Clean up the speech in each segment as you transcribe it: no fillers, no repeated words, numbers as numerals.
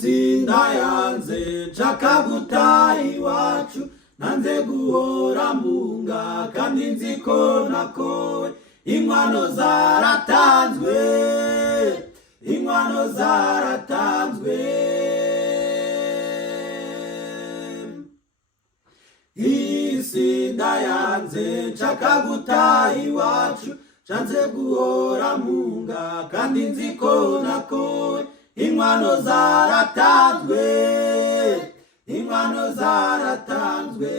isi ndayanze nshaka gutaha iwacu, nanze guhora mpunga kandi nzi ko nakowe. Inkwano zaratanzwe, inkwano zaratanzwe. Isi ndayanze nshaka gutaha iwacu, nanze guhora mpunga kandi nzi ko nakowe. Inkwano zaratanzwe, inkwano zaratanzwe.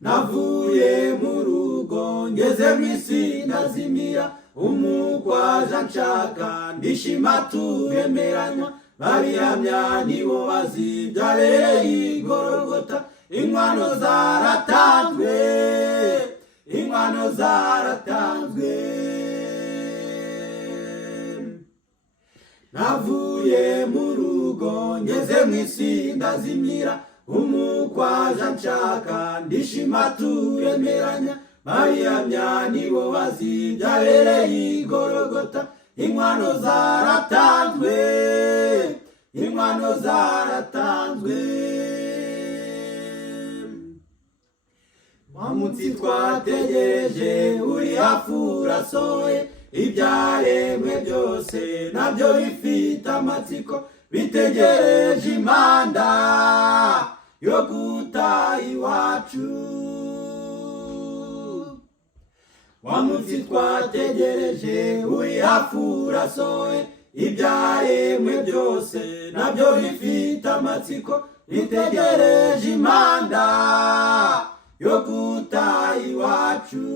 Navuye mu rugo ngeze mw'isi ndazimira, umugwaje anshaka ndishima turemeranywa. Barihamya nibo bazi ibyabereye i Gologota. Inkwano zaratanzwe, inkwano zaratanzwe. Navuye mu rugo ngeze mw'isi ndazimira, umugwaje anshaka ndishima turemeranya. Barihamya nibo bazi ibyabereye i Gologota. Inkwano zaratanzwe, inkwano zaratanzwe. Wa munsi twategereje uri hafi urasohoye, ibyaremwe byose nabyo bifite amatsiko, bitegereje impanda yo gutaha iwacu. Wa munsi twategereje uri hafi urasohoye, ibyaremwe byose nabyo bifite amatsiko, bitegereje impanda yo gutaha iwacu.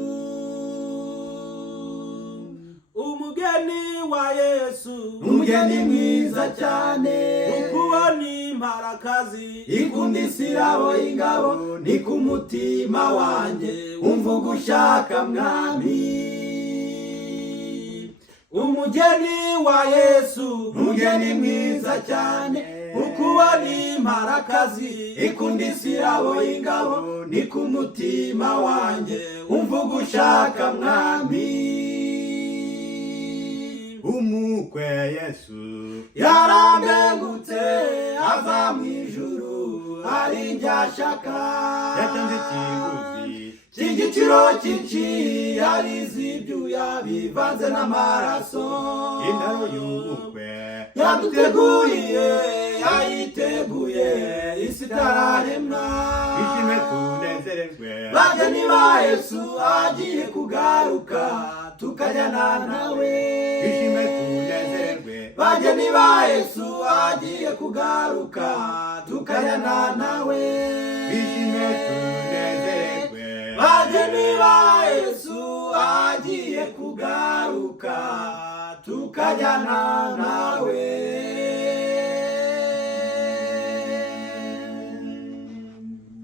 Umugeni wa Yesu, umugeni mwiza cyane, ukubona imparakazi ikunda isirabo y'ingabo, ni ku mutima wanjye umvuga ushaka mwami. Umugeni wa Yesu, umugeni mwiza cyane, ukubona imparakazi ikunda isirabo y'ingabo, ni ku mutima wanjye umvuga ushaka mwami. Umukwe Yesu yarambengutse ava mu ijuru, ari njye ashaka. yatanze ikiguzi cy'igiciro cyinshi, yarize ibyuya bivanze n'amaraso. intaro y'ubukwe yaduteguriye, yayiteguye isi itararemwa. ishime tunezererwe, bageni ba Yesu agiye kugaruka, tukajyana nawe. ishime tunezererwe, bageni ba Yesu agiye kugaruka, tukajyana nawe. ishime tunezererwe, bageni ba Yesu agiye kugaruka, tukajyana nawe.